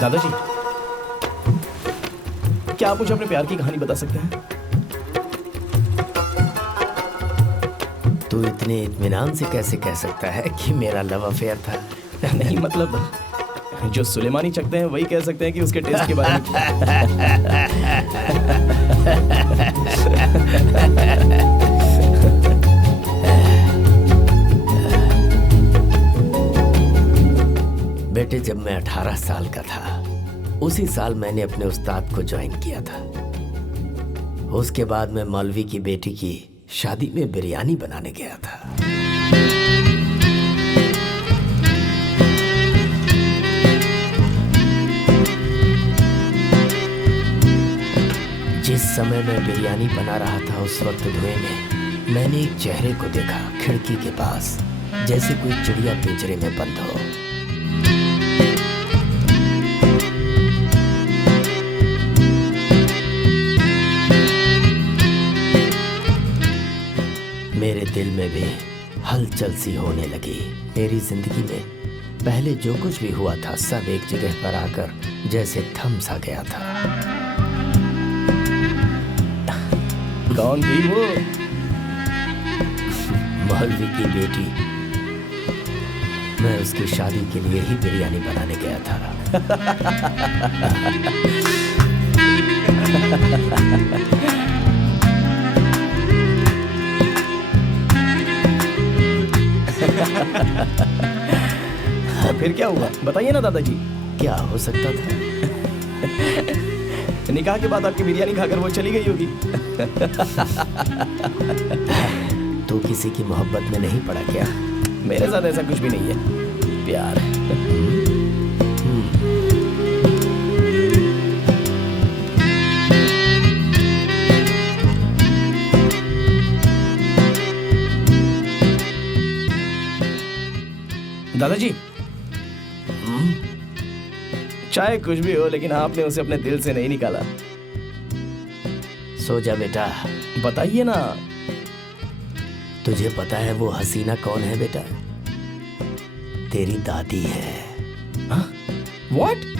दादाजी, क्या आप मुझे अपने प्यार की कहानी बता सकते हैं? तू इतने इत्मीनान से कैसे कह सकता है कि मेरा लव अफेयर था? नहीं मतलब, जो सुलेमानी चखते हैं वही कह सकते हैं कि उसके टेस्ट के बारे में। बेटे, जब मैं 18 साल का था, उसी साल मैंने अपने उस्ताद को ज्वाइन किया था। उसके बाद मैं मौलवी की बेटी की शादी में बिरयानी बनाने गया था। जिस समय मैं बिरयानी बना रहा था, उस वक्त धुएं में मैंने एक चेहरे को देखा खिड़की के पास, जैसे कोई चिड़िया पिंजरे में बंद हो। मेरे दिल में भी हलचल सी होने लगी। मेरी जिंदगी में पहले जो कुछ भी हुआ था, सब एक जगह पर आकर जैसे थम सा गया था। कौन थी वो? मौलवी की बेटी। मैं उसकी शादी के लिए ही बिरयानी बनाने गया था। फिर क्या हुआ, बताइए ना दादाजी। क्या हो सकता था? निकाह के बाद आपकी बिरयानी खाकर वो चली गई होगी। तू किसी की मोहब्बत में नहीं पड़ा क्या? मेरे साथ ऐसा कुछ भी नहीं है, प्यार। दादाजी, चाहे कुछ भी हो, लेकिन आपने उसे अपने दिल से नहीं निकाला। सो जा बेटा। बताइए ना। तुझे पता है वो हसीना कौन है बेटा? तेरी दादी है। What?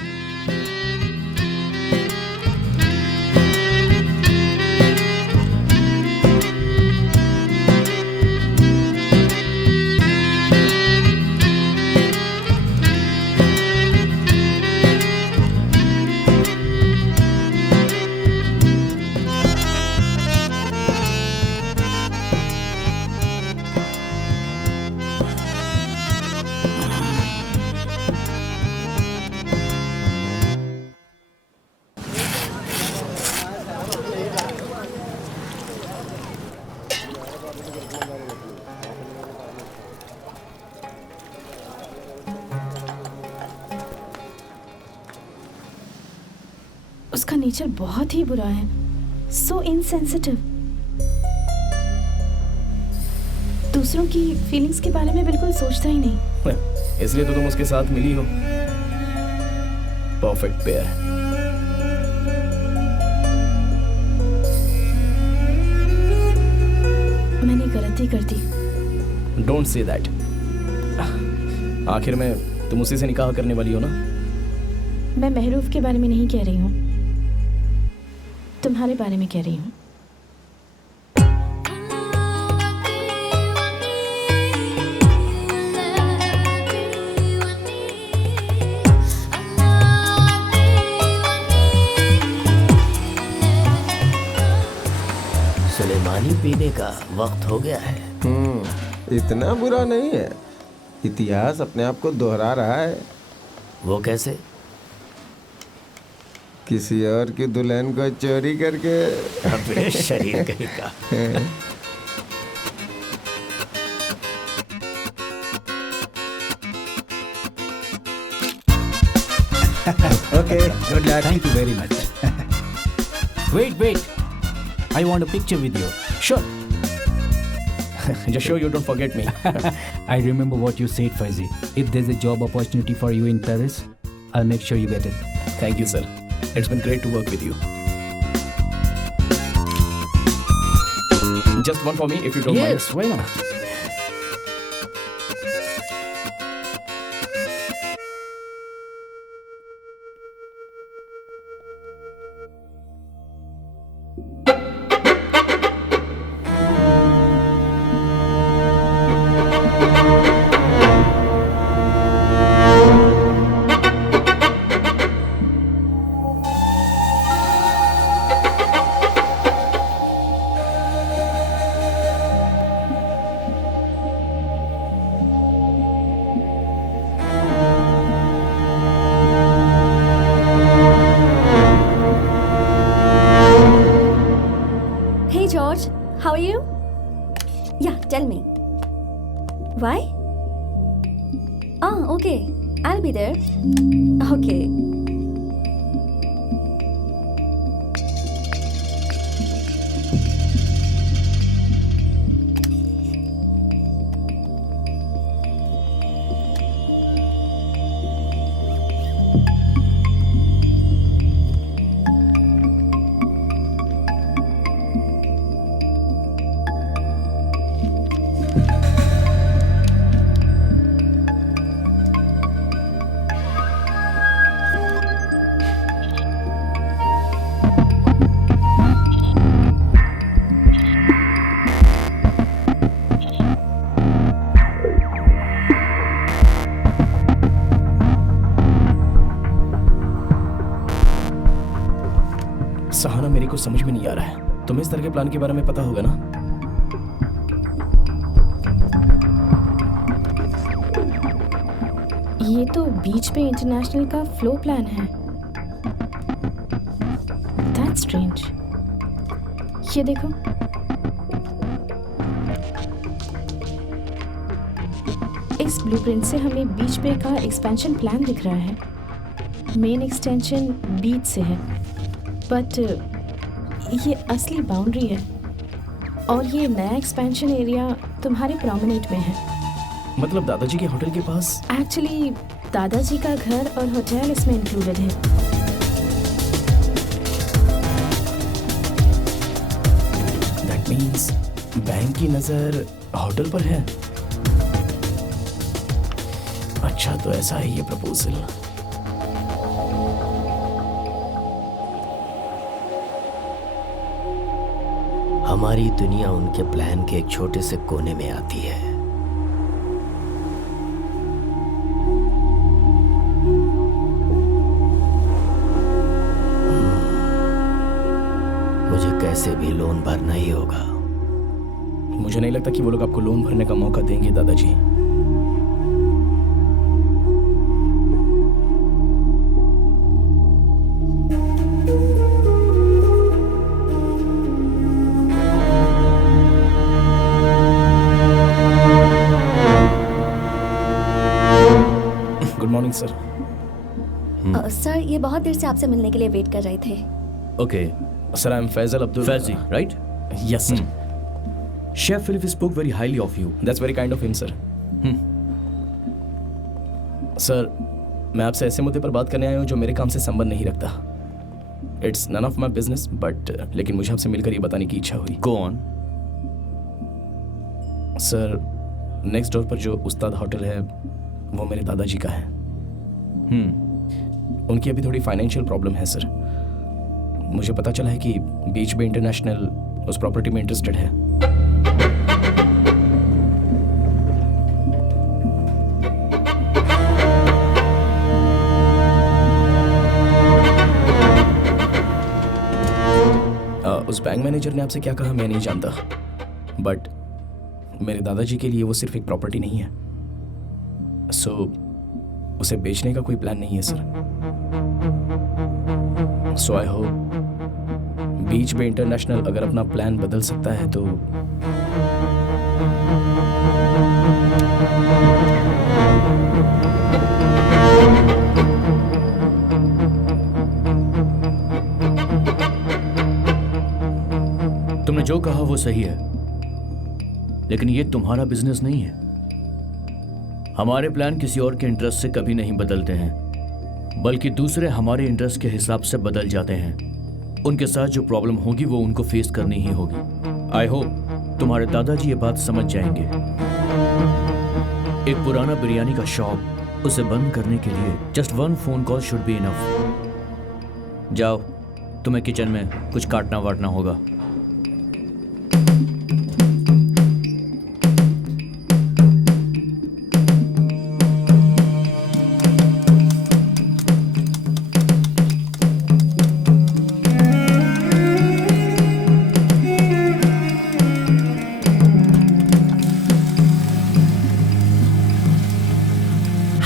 उसका नेचर बहुत ही बुरा है, सो इनसेंसिटिव। दूसरों की फीलिंग्स के बारे में बिल्कुल सोचता ही नहीं। इसलिए तो तुम उसके साथ मिली हो। Perfect pair. मैंने गलती कर दी। Don't say that. आखिर में तुम उसी से निकाह करने वाली हो ना? मैं महरूफ के बारे में नहीं कह रही हूँ, तुम्हारे बारे में कह रही हूँ। सुलेमानी पीने का वक्त हो गया है। इतना बुरा नहीं है। इतिहास अपने आप को दोहरा रहा है। वो कैसे? किसी और की दुल्हन को चोरी करके। अबे शरीर कहीं का। Okay, good luck. Thank you very much. Wait. I want a picture with you. Sure. Just sure you don't forget me. I remember what you said, Faizi. If there's a job opportunity for you in Paris, I'll make sure you get it. Thank you, sir. It's been great to work with you. Just one for me, if you don't mind. Yes, why not? Why? Ah, okay. I'll be there. Okay. Sahana, मेरे को समझ में नहीं आ रहा है। तुम्हें इस तरह के प्लान के बारे में पता होगा ना? ये तो बीच पे इंटरनेशनल का फ्लो प्लान है। That's strange. ये देखो, इस ब्लूप्रिंट से हमें बीच पे का एक्सपेंशन प्लान दिख रहा है। मेन एक्सटेंशन बीच से है, बट ये असली बाउंड्री है और ये नया एक्सपेंशन एरिया तुम्हारे प्रोमेनेट में है। मतलब दादाजी के होटल के पास? एक्चुअली दादाजी का घर और होटल इसमें इंक्लूडेड है। दैट मीन्स बैंक की नजर होटल पर है। अच्छा, तो ऐसा है ये प्रपोजल। हमारी दुनिया उनके प्लान के एक छोटे से कोने में आती है। मुझे कैसे भी लोन भरना ही होगा। मुझे नहीं लगता कि वो लोग आपको लोन भरने का मौका देंगे दादाजी। Good morning sir. सर, ये बहुत देर से आपसे मिलने के लिए वेट कर रहे थे। Okay, sir, I am Faizal Abdul. Fazzi, right? Yes sir. Chef Philip spoke very highly of you. That's very kind of him sir. Sir, मैं आपसे ऐसे मुद्दे पर बात करने आया हूँ जो मेरे काम से संबंध नहीं रखता। It's none of my business, but लेकिन मुझे आपसे मिलकर ये बताने की इच्छा हुई। Go on. Sir, next door पर जो उस्ताद होटल है वो मेरे दादाजी का है। उनकी अभी थोड़ी फाइनेंशियल प्रॉब्लम है सर। मुझे पता चला है कि बीच बे इंटरनेशनल उस प्रॉपर्टी में इंटरेस्टेड है। उस बैंक मैनेजर ने आपसे क्या कहा मैं नहीं जानता, बट मेरे दादाजी के लिए वो सिर्फ एक प्रॉपर्टी नहीं है। सो उसे बेचने का कोई प्लान नहीं है sir. So I hope beach bay international अगर अपना प्लान बदल सकता है तो तुमने जो कहा वो सही है, लेकिन ये तुम्हारा बिजनेस नहीं है। हमारे प्लान किसी और के इंटरेस्ट से कभी नहीं बदलते हैं, बल्कि दूसरे हमारे इंटरेस्ट के हिसाब से बदल जाते हैं। उनके साथ जो प्रॉब्लम होगी वो उनको फेस करनी ही होगी। आई होप तुम्हारे दादाजी ये बात समझ जाएंगे। एक पुराना बिरयानी का शॉप, उसे बंद करने के लिए just 1 phone call should be enough. जाओ, तुम्हें किचन में कुछ काटना वाटना होगा।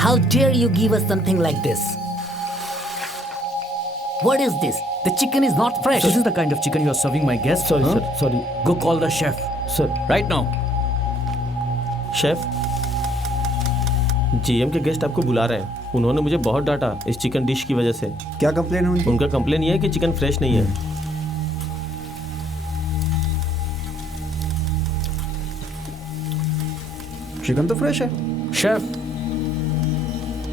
How dare you give us something like this? What is this? The chicken is not fresh. This is the kind of chicken you are serving my guests? Sorry huh? Sir, sorry Go call the chef sir. right now. Chef, GM के guest आपको बुला रहे हैं। उन्होंने मुझे बहुत डांटा इस चिकन डिश की वजह से। क्या कंप्लेन है उनकी? उनका कंप्लेन ये है कि चिकन फ्रेश नहीं है। चिकन तो फ्रेश है। शेफ,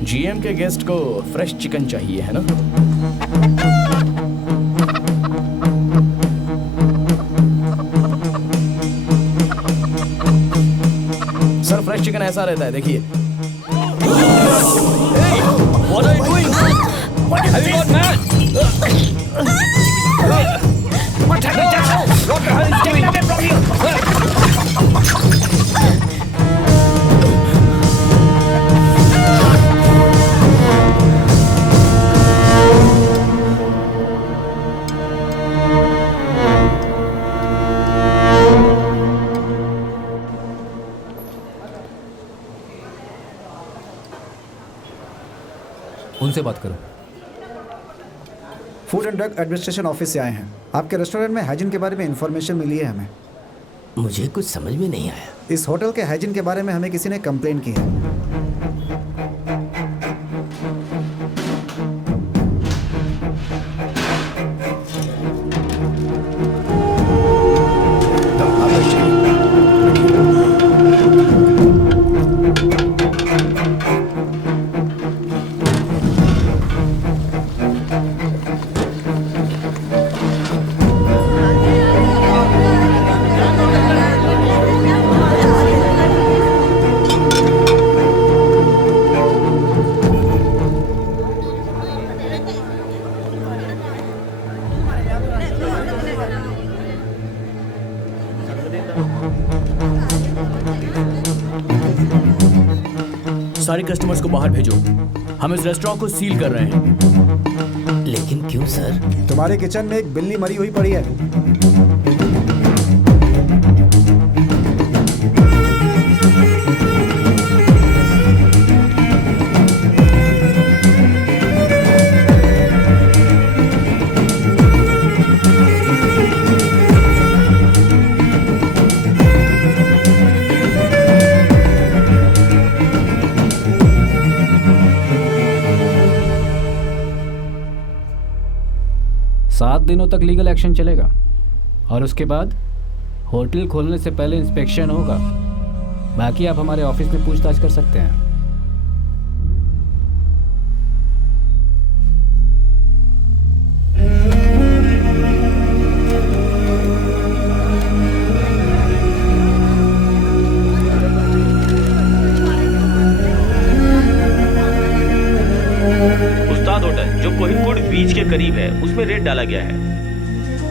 जीएम के गेस्ट को फ्रेश चिकन चाहिए है ना? सर, फ्रेश चिकन ऐसा रहता है, देखिए। What are you doing? Have you gone mad? What the hell is getting away from you? उनसे बात करो। Food and drug administration office से आए हैं। आपके रेस्टोरेंट में हाइजीन के बारे में इंफॉर्मेशन मिली है हमें। मुझे कुछ समझ में नहीं आया। इस होटल के हाइजीन के बारे में हमें किसी ने कंप्लेंट की है। सारे कस्टमर्स को बाहर भेजो। हम इस रेस्टोरेंट को सील कर रहे हैं। लेकिन क्यों सर? तुम्हारे किचन में एक बिल्ली मरी हुई पड़ी है। दिनों तक लीगल एक्शन चलेगा और उसके बाद होटल खोलने से पहले इंस्पेक्शन होगा। बाकी आप हमारे ऑफिस में पूछताछ कर सकते हैं। उस्ताद होटल जो कोहिनूर बीच के करीब है उसमें रेड डाला गया है।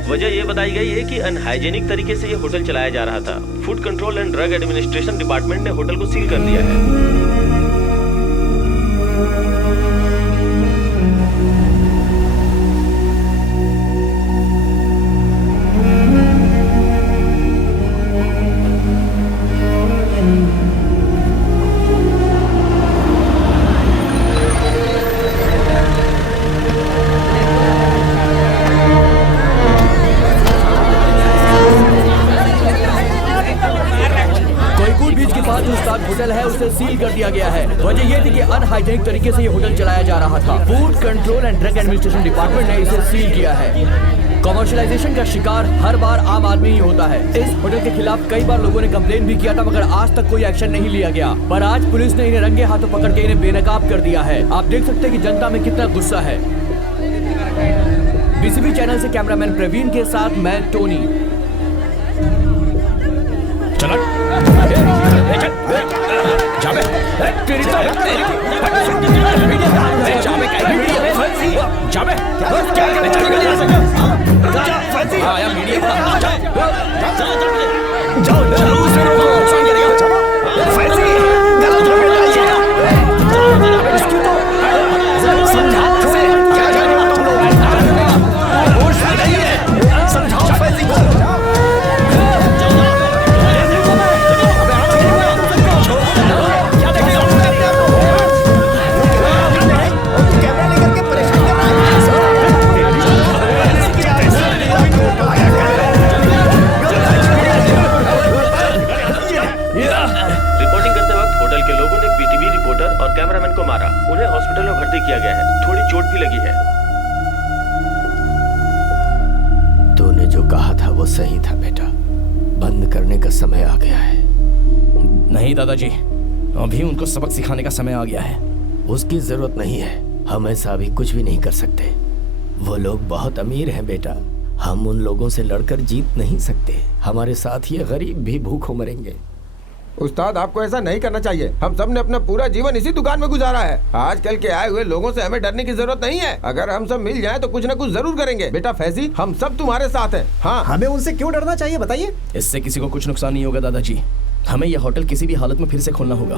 वजह यह बताई गई है कि अनहाइजेनिक तरीके से यह होटल चलाया जा रहा था। Food control and drug administration department ने होटल को सील कर दिया है। होटल है उसे सील कर दिया गया है। वजह यह थी कि अनहाइजेनिक तरीके से ये होटल चलाया जा रहा था। Food control and drug administration department ने इसे सील किया है। कमर्शियलाइजेशन का शिकार हर बार आम आदमी ही होता है। इस होटल के खिलाफ कई बार लोगों ने कंप्लेन भी किया था मगर आज तक कोई एक्शन नहीं लिया गया। पर आज पुलिस ने इन्हें रंगे हाथों पकड़ के इन्हें बेनकाब कर दिया है। आप देख सकते हैं कि जनता में कितना गुस्सा है। बीसीबी चैनल से कैमरामैन प्रवीण के साथ मैं टोनी। आग भी लगी है। तूने जो कहा था वो सही था बेटा, बंद करने का समय आ गया है। नहीं दादाजी, अभी उनको सबक सिखाने का समय आ गया है। उसकी जरूरत नहीं है, हम ऐसा अभी कुछ भी नहीं कर सकते। वो लोग बहुत अमीर हैं बेटा, हम उन लोगों से लड़कर जीत नहीं सकते। हमारे साथ ये गरीब भी भूखों मरेंगे। उस्ताद, आपको ऐसा नहीं करना चाहिए। हम सब ने अपना पूरा जीवन इसी दुकान में गुजारा है। आजकल के आए हुए लोगों से हमें डरने की जरूरत नहीं है। अगर हम सब मिल जाएं तो कुछ न कुछ जरूर करेंगे। बेटा फैजी, हम सब तुम्हारे साथ हैं। हाँ, हमें उनसे क्यों डरना चाहिए बताइए? इससे किसी को कुछ नुकसान नहीं होगा दादाजी। हमें यह होटल किसी भी हालत में फिर से खोलना होगा।